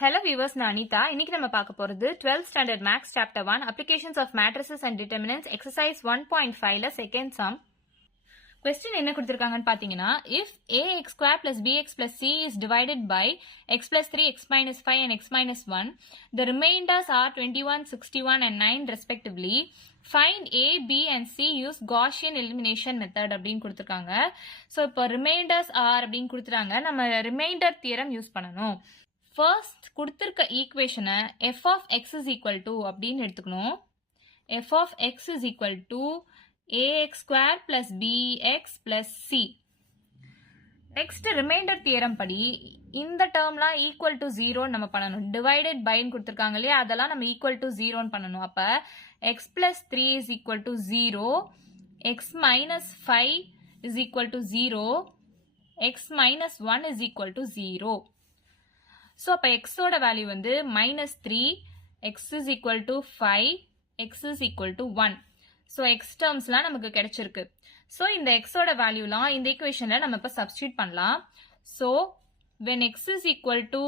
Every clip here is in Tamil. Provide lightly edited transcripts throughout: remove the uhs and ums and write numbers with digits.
Hello viewers, நான் அனிதா. இன்னைக்கு நம்ம பார்க்க போறது 12th standard maths chapter 1 applications of matrices and determinants exercise 1.5ல second sum. Question என்ன கொடுத்திருக்காங்கன்னு பாத்தீங்கன்னா, if ax square plus bx plus c is divided by x plus 3, x minus 5 and x minus 1, the remainders are 21, 61 and 9 respectively. Find a, b and c use Gaussian elimination method அப்படின்னு கொடுத்திருக்காங்க. So இப்போ remainders are அப்படின்னு கொடுத்துறாங்க. நம்ம remainder theorem யூஸ் பண்ணணும். First கொடுத்திருக்க ஈக்குவேஷனை f of x is equal to அப்படின்னு எடுத்துக்கணும். f of x is equal to ax square plus bx plus c. Next remainder theorem படி இந்த டேர்ம்லாம் equal to 0 நம்ம பண்ணணும். Divided by கொடுத்திருக்காங்க இல்லையா, அதெல்லாம் நம்ம equal to 0 பண்ணணும். அப்ப x plus 3 is equal to 0, x minus 5 is equal to 0, x minus 1 is equal to 0. So, அப்ப x ஓட வேல்யூ வந்து minus 3, x is equal to 5, x is equal to 1. So, x termsலாம் நமக்கு கிடைச்சிருக்கு. So, இந்த x ஓட வேல்யூலாம் இந்த equationல நம்ம இப்ப substitute பண்ணலாம். So, when x is equal to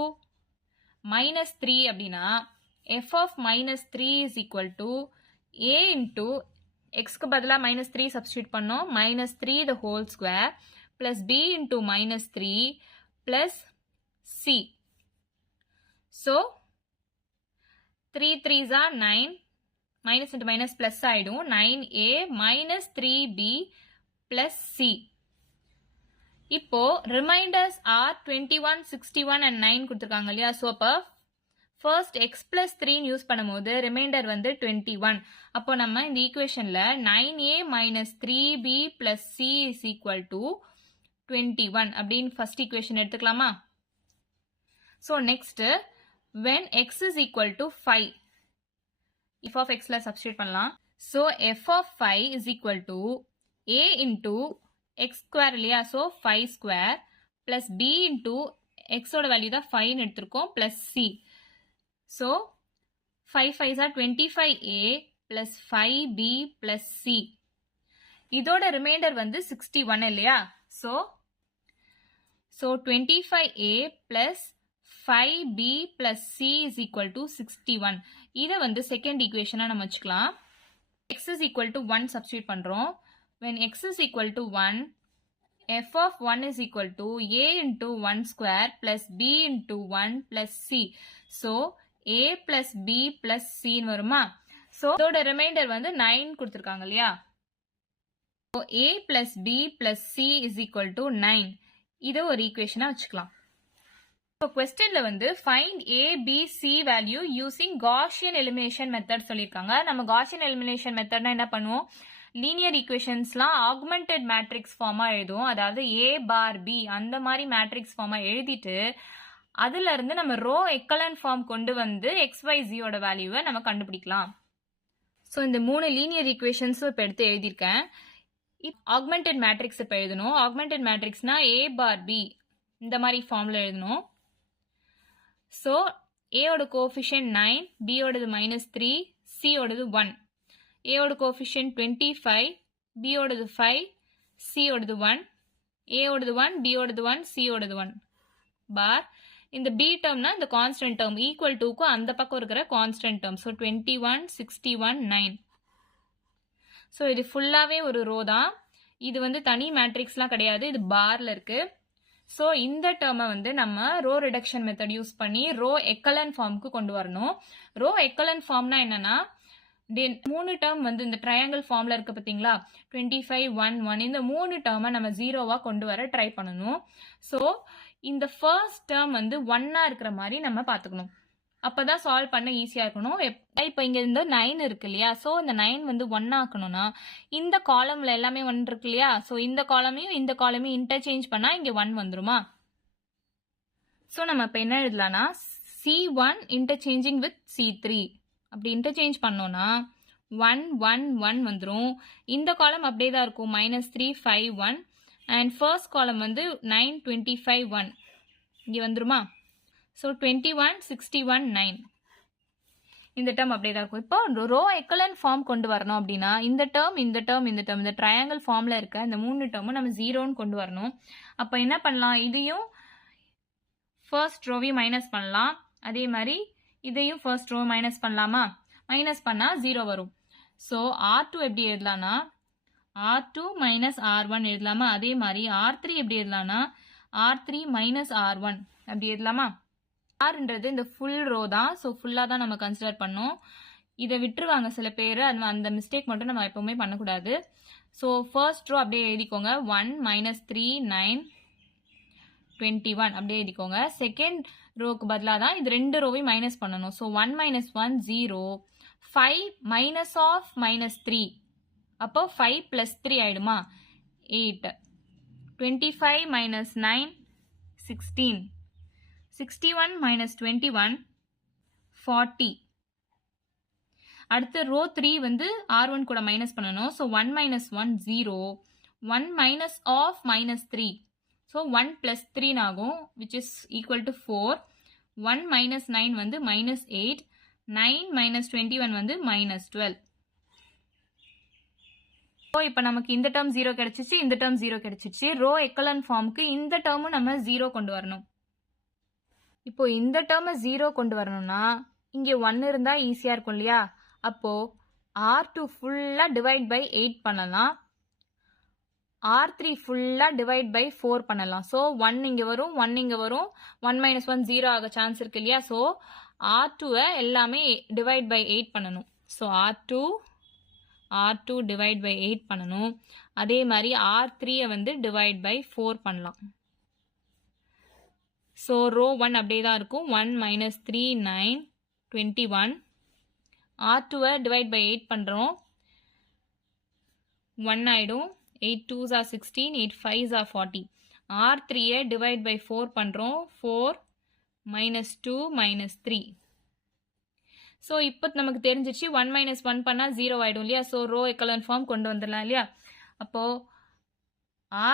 minus 3 அப்படின்னா, f of minus 3 is equal to a into xக்கு பதிலா minus 3 substitute பண்ணோம், minus 3 the whole square plus b into minus 3 plus c. So, 3 3s are 9, minus into minus plus ஆயிடும், 9a minus 3b plus c. இப்போ reminders are 21, 61 and 9 கொடுத்திருக்காங்க இல்லையா, so அப்ப first x plus 3 யூஸ் பண்ணும்போது remainder வந்து 21. அப்போ நம்ம இந்த equationல 9a minus 3b plus c is equal to 21 அப்படின்னு first equation எடுத்துக்கலாமா? So next, when x is equal to 5, f of x ல substitute பண்ணலாம். So f of 5 is equal to a into x square இல்லையா, so 5 square plus b into x ஓட வேல்யூ தான் 5 எடுத்திருக்கோம் plus c. So 5 5s are 25a plus 5b plus c. இதோட remainder வந்து 61 இல்லையா, so 25a plus 5b plus c is equal to 61. இதை வந்து second equation நம்ம வச்சுக்கலாம். x is equal to 1 substitute பண்றோம். When x is equal to 1, f of 1 is equal to a into 1 square plus b into 1 plus c. So, a plus b plus c வருமா? So, இதோட remainder வந்து 9 கொடுத்திருக்காங்க இல்லையா? So, a plus b plus c is equal to 9. இதை ஒரு equation வச்சுக்கலாம். So, questionல வந்து find a, b, c value using Gaussian elimination method சொல்லிருக்காங்க. நம்ம Gaussian elimination methodனா என்ன பண்ணுவோம்? linear equationsலாம் augmented matrix form எழுதுவோம். அதாவது a bar b அந்த மாதிரி matrix form எழுதிட்டு அதுல இருந்து நம்ம row echelon form கொண்டு வந்து xyz ஓட வேல்யூவை நம்ம கண்டுபிடிக்கலாம். So, இந்த மூணு linear equations இப்ப எடுத்து எழுதியிருக்கேன். augmented matrix இப்ப எழுதணும். augmented matrixனா a bar b இந்த மாதிரி formல எழுதணும். So, a ஓட coefficient 9, b ஓடது minus 3, c ஓடது 1. a ஓட coefficient 25, b ஓடது 5, c ஓடது 1, a ஓடது 1, b ஓடது 1, c ஓடது 1. bar. இந்த b termனா இந்த constant term equal toக்கு அந்த பக்கம் இருக்கிற constant term. So, 21, 61, 9. So, இது ஃபுல்லாவே ஒரு row தான். இது வந்து தனி மேட்ரிக்ஸ்லாம் கிடையாது, இது பார்ல இருக்கு. So, இந்த term வந்து நம்ம row reduction method யூஸ் பண்ணி row echelon formக்கு கொண்டு வரணும். row echelon formனா என்னன்னா, மூணு term வந்து இந்த triangle formல இருக்கு பாத்தீங்களா, 25, 1, 1 இந்த மூணு term நம்ம 0வா கொண்டு வர ட்ரை பண்ணணும். So, இந்த first term வந்து 1ஆ இருக்கிற மாதிரி நம்ம பாத்துக்கணும். அப்பதான் சால்வ் பண்ண ஈஸியா இருக்கணும். இப்ப இங்க இந்த 9 இருக்கு இல்லையா, சோ இந்த 9 வந்து 1 ஆக்கணும்னா இந்த காலம்ல எல்லாமே 1 இருக்கு இல்லையா, சோ இந்த காலமையும் இந்த காலமையும் இன்டர்சேஞ்ச் பண்ணா இங்க 1 வந்துருமா? சோ நம்ம இப்ப என்ன எழுதலாம்னா, c1 இன்டர்சேஞ்சிங் வித் c3 அப்படி இன்டர்சேஞ்ச் பண்ணோம்னா 1 1 1 வந்துரும். இந்த காலம் அப்படியே தான் இருக்கும், -3 5 1 அண்ட் ஃபர்ஸ்ட் காலம் வந்து 9 25 1 இங்க வந்துருமா? So, 21, 61, 9. இந்த term அப்படியே தான் இருக்கும். இப்போ row echelon form கொண்டு வரணும் அப்படின்னா இந்த term, இந்த term, இந்த term, இந்த triangle formல இருக்க இந்த மூணு term நம்ம 0ன்னு கொண்டு வரணும். அப்ப என்ன பண்ணலாம், இதையும் first rowவையும் மைனஸ் பண்ணலாம். அதே மாதிரி இதையும் ஃபர்ஸ்ட் ரோ மைனஸ் பண்ணலாமா? மைனஸ் பண்ணால் 0 வரும். ஸோ R2 எப்படி எழுதலாம்னா R2 மைனஸ் R1 எழுதலாமா? அதே மாதிரி R3 எப்படி எழுதலாம்னா R3 மைனஸ் R1 அப்படி எழுதலாமா? Rன்றது இந்த ஃபுல் ரோ தான். ஸோ ஃபுல்லாக தான் நம்ம கன்சிடர் பண்ணோம். இதை விட்டுருவாங்க சில பேர். அந்த மிஸ்டேக் மட்டும் நம்ம எப்பவுமே பண்ணக்கூடாது. ஸோ ஃபர்ஸ்ட் ரோ அப்படியே எழுதிக்கோங்க. 1 மைனஸ் 3 9 21 அப்படியே எழுதிக்கோங்க. செகண்ட் ரோக்கு பதிலாக தான் இது 2 ரோவையும் மைனஸ் பண்ணணும். So 1 minus 1 0 5 minus of minus 3 அப்போ 5 ப்ளஸ் 3 ஆயிடுமா? 8 25 மைனஸ் 9 16 61 மைனஸ் 21 40. அடுத்து ரோ 3 வந்து R1 கூட மைனஸ் பண்ணணும். So 1 minus 1 0 1 minus of minus 3 so 1 plus 3 ஆகும் which is equal to 4. 1 minus 9 வந்து மைனஸ் 8 9 மைனஸ் 21 வந்து மைனஸ் 12. ஸோ இப்போ நமக்கு இந்த டேர்ம் 0 கிடைச்சிச்சு, இந்த டேர்ம் 0 கிடைச்சிச்சு. ரோ எக்கலன் ஃபார்முக்கு இந்த டேர்மும் நம்ம 0 கொண்டு வரணும். இப்போ இந்த டேர்மை 0 கொண்டு வரணும்னா இங்கே 1 இருந்தால் ஈஸியாக இருக்கும் இல்லையா? அப்போ R2 ஃபுல்லாக டிவைட் பை 8 பண்ணலாம். R3 ஃபுல்லாக டிவைட் பை 4 பண்ணலாம். ஸோ 1 இங்கே வரும், 1 இங்கே வரும். 1 மைனஸ் 1 0 ஆக சான்ஸ் இருக்கு இல்லையா? ஸோ R2வை எல்லாமே டிவைட் பை 8 பண்ணணும். ஸோ R2 டிவைட் பை 8 பண்ணணும். அதே மாதிரி R3யை வந்து டிவைட் பை 4 பண்ணலாம். ஸோ ரோ 1 அப்படியே தான் இருக்கும். 1 மைனஸ் 3 9 21. R2வை டிவைட் பை 8 பண்ணுறோம். 1 ஆகிடும். 8 2s are 16 8 5s are 40. R3யை divide by 4 பண்ணுறோம். 4 மைனஸ் 2 மைனஸ் 3. ஸோ இப்போ நமக்கு தெரிஞ்சிச்சு 1 மைனஸ் 1 பண்ணால் 0 ஆகிடும் இல்லையா? ஸோ ரோ எக்கலன் ஃபார்ம் கொண்டு வந்துடலாம் இல்லையா? அப்போது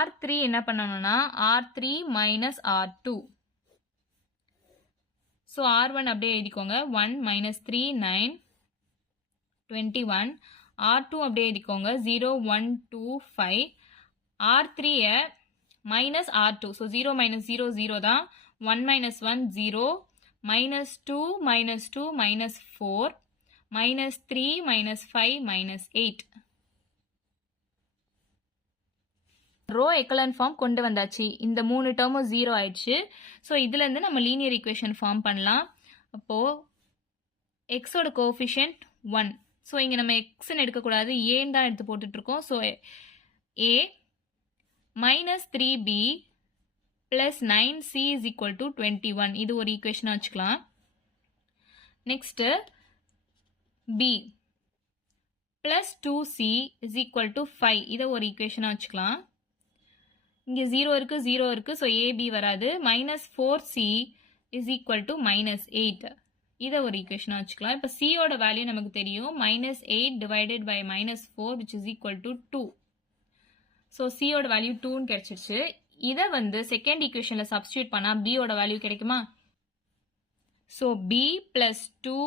R3 என்ன பண்ணணும்னா R3 minus R2. So R1 அப்படியே எழுதிக்கோங்க. 1 மைனஸ் 3 9 21. R2 அப்படியே எழுதிக்கோங்க. 0 1 2 5. R3யை மைனஸ் R2. ஸோ 0 மைனஸ் 0 0 தான். 1 minus 1 0 minus 2 minus 2 minus 4 minus 3 minus 5 minus 8. Row echelon form கொண்டு வந்தாச்சு. இந்த 3 டேர்மும் 0 ஆயிடுச்சு. ஸோ இதுலேருந்து நம்ம லீனியர் ஈக்குவேஷன் ஃபார்ம் பண்ணலாம். அப்போது எக்ஸோட கோஎஃபிஷியன்ட் 1. ஸோ இங்கே நம்ம எக்ஸ்ன்னு எடுக்கக்கூடாது, ஏன்னு தான் எடுத்து போட்டுட்ருக்கோம். So a minus 3b plus 9c is equal to 21. இது ஒரு ஈக்குவேஷனாக வச்சுக்கலாம். Next b plus 2c is equal to 5. இதை ஒரு ஈக்குவேஷனாக வச்சுக்கலாம். இங்கே 0 இருக்குது 0 இருக்குது. ஸோ ஏபி வராது. Minus 4c is equal to minus 8. இதை ஒரு ஈக்குவேஷனாக வச்சுக்கலாம். இப்போ சியோட வேல்யூ நமக்கு தெரியும். Minus 8 divided by minus 4 which is equal to 2. So சியோட வேல்யூ 2ன்னு கிடைச்சிருச்சு. இதை வந்து செகண்ட் ஈக்குவேஷனில் சப்ஸ்டியூட் பண்ணால் பியோட வேல்யூ கிடைக்குமா? ஸோ b ப்ளஸ் 2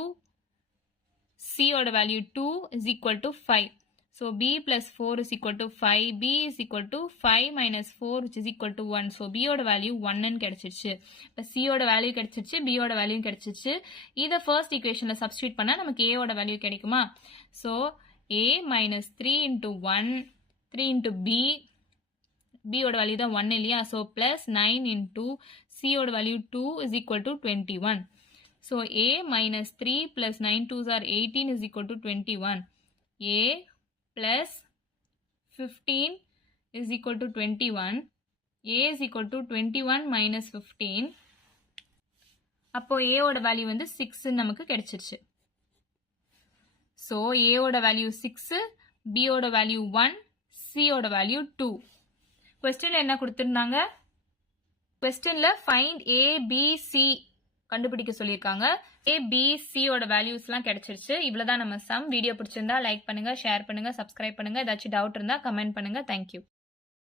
சியோட value 2 is equal to 5. So b plus 4 is equal to 5. b is equal to 5 minus 4 which is equal to 1. So b ஓட வேல்யூ 1ன்னு கிடைச்சிருச்சு. இப்போ c ஓட வேல்யூ கிடைச்சிருச்சு, b ஓட வேல்யூ கிடைச்சிருச்சு. இதை ஃபர்ஸ்ட் ஈக்குவேஷனில் சப்ஸ்டியூட் பண்ணால் நமக்கு a ஓட வேல்யூ கிடைக்குமா? So a minus 3 into 1 3 into b ஓட வேல்யூ தான் 1 இல்லையா? ஸோ ப்ளஸ் 9 into c ஓட value 2 is equal to 21. So a minus 3 plus 9 2s are 18 is equal to 21. a plus 15 is equal to 21. a is equal to 21 minus 15. அப்போ a ஓட வேல்யூ வந்து 6 நமக்கு கிடைச்சிருச்சு. ஸோ a ஓட வேல்யூ 6, b ஓட வேல்யூ 1, c ஓட வேல்யூ 2. கொஸ்டின்ல என்ன கொடுத்துருந்தாங்க? கொஸ்டின்ல ஃபைண்ட் a b c கண்டுபிடிக்க சொல்லியிருக்காங்க. a b c ஓட வேல்யூஸ்லாம் கிடைச்சிருச்சு. இவ்வளோதான் நம்ம சம். வீடியோ பிடிச்சிருந்தா லைக் பண்ணுங்க, ஷேர் பண்ணுங்க, சப்ஸ்கிரைப் பண்ணுங்க. ஏதாச்சும் டவுட் இருந்தால் கமெண்ட் பண்ணுங்க. தேங்க்யூ.